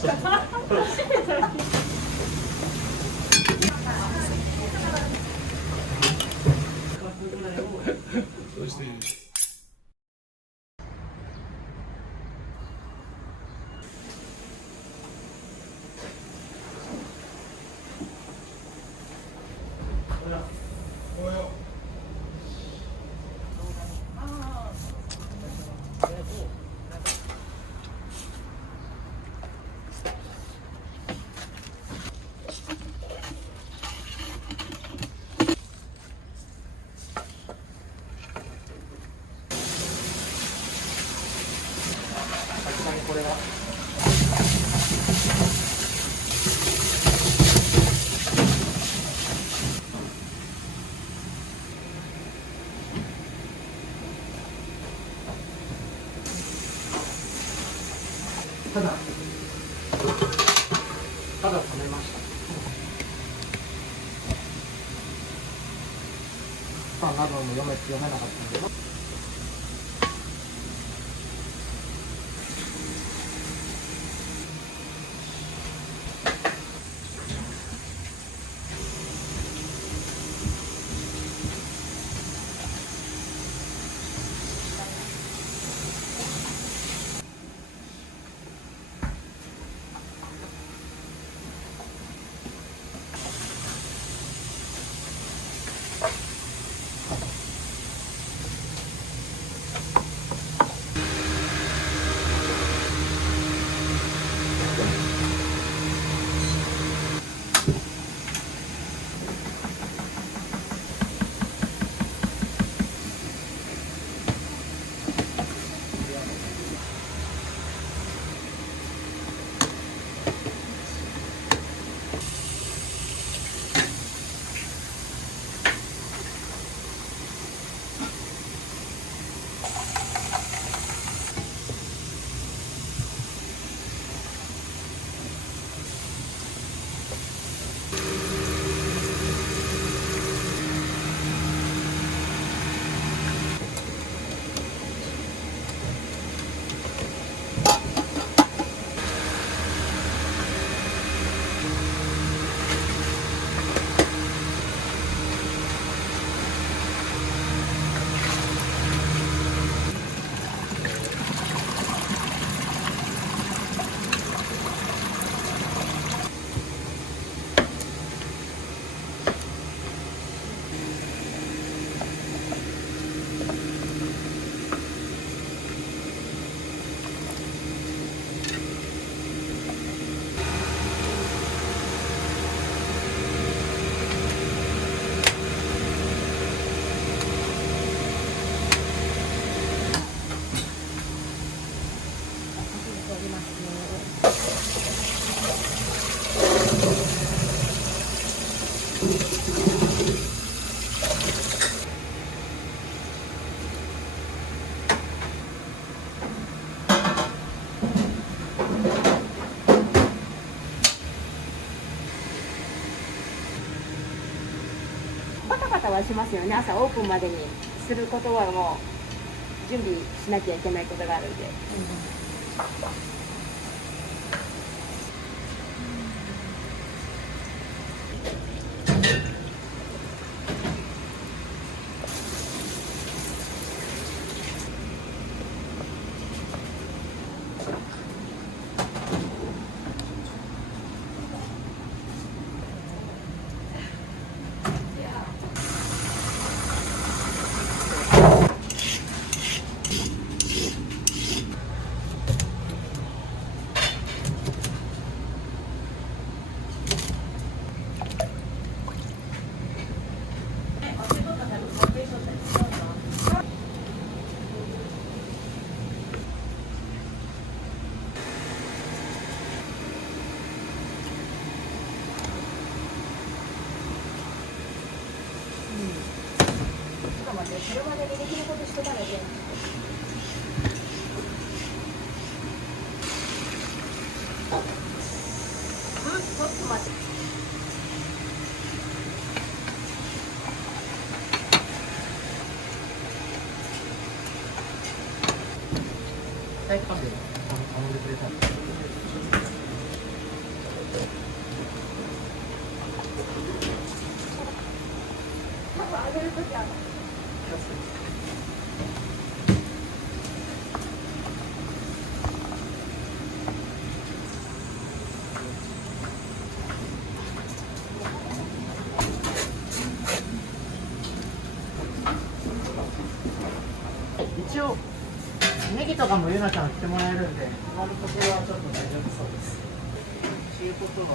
そしてこれはただ冷めました。パンなども読めなかったんで。バタバタはしますよね。朝オープンまでにすることはもう準備しなきゃいけないことがあるんで。車でできることしとかなきゃ。ちょっと待って。体育館で頼んでくれたんです。る時ある。一応ネギとかもゆなちゃん来てもらえるんで、今のところはちょっと大丈夫そうです。ということは。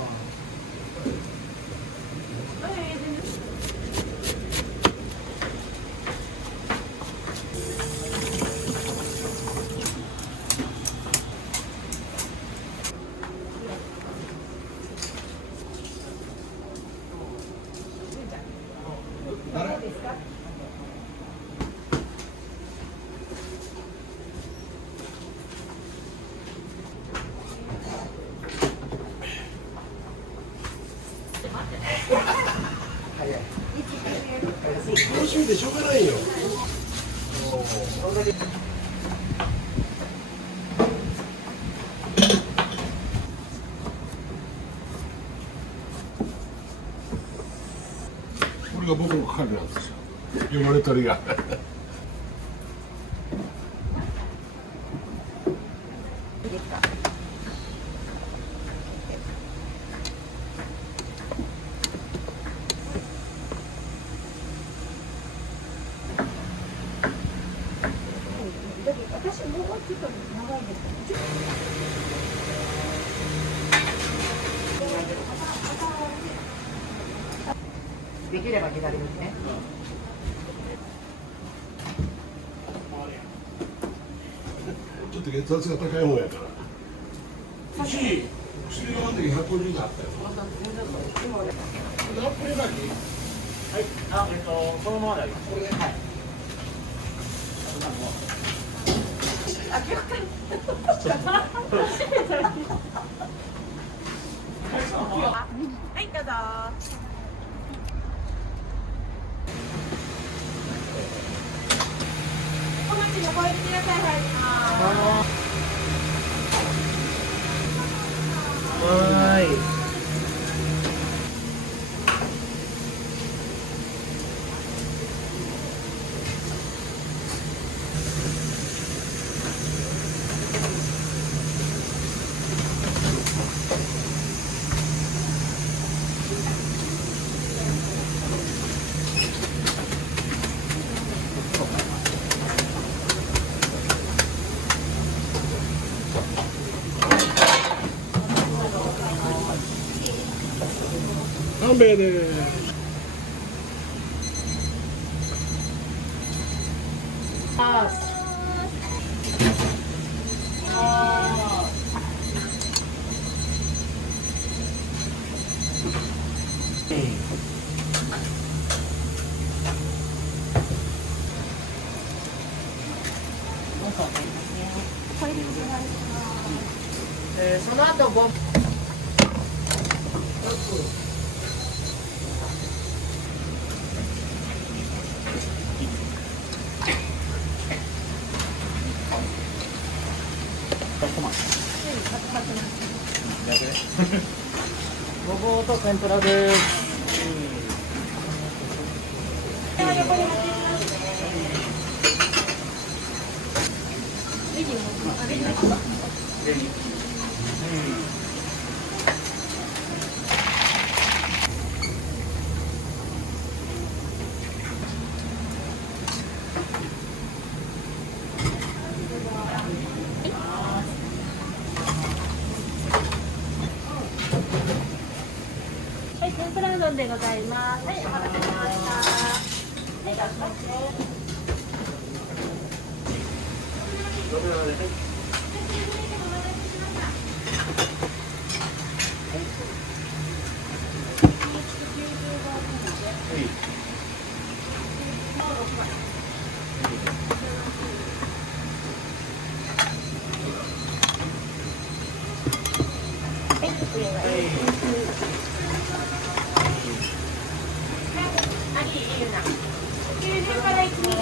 楽しみでしょうがないよ。これが僕の係なんですよ。読まれたりが。私もうちょっと長いです。できれば左ですね。ちょっと血圧が高い方やから。薬があん時150があったよ。これだけ。はい、そのままであります。これで、はい。あ、よかった。はい、どうぞ。お待ちのご入りください。入ります。はい。勘弁です。その後ご。ごぼうと天ぷらです。はい、天ぷらうどんでございます。はい、お待たせしました。はい、出しますよ。90から1、2で。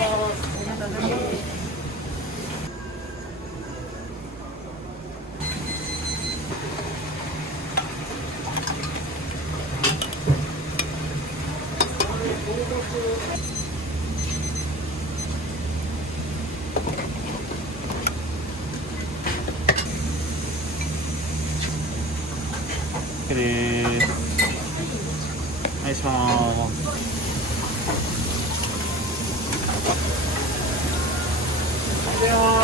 OK です。お願いします。では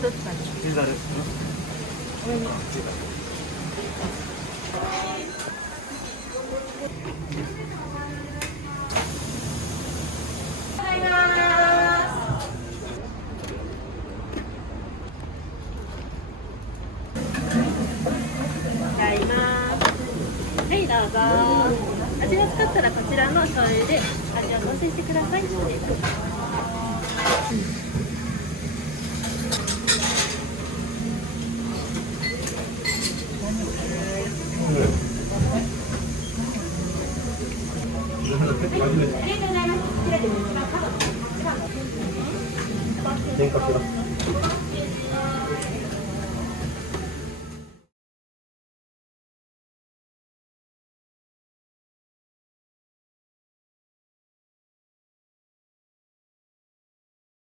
どっちかに。チーザル。やります。はい、どうぞ。味がつかったらこちらの醤油で味を調整してください。天かけだ。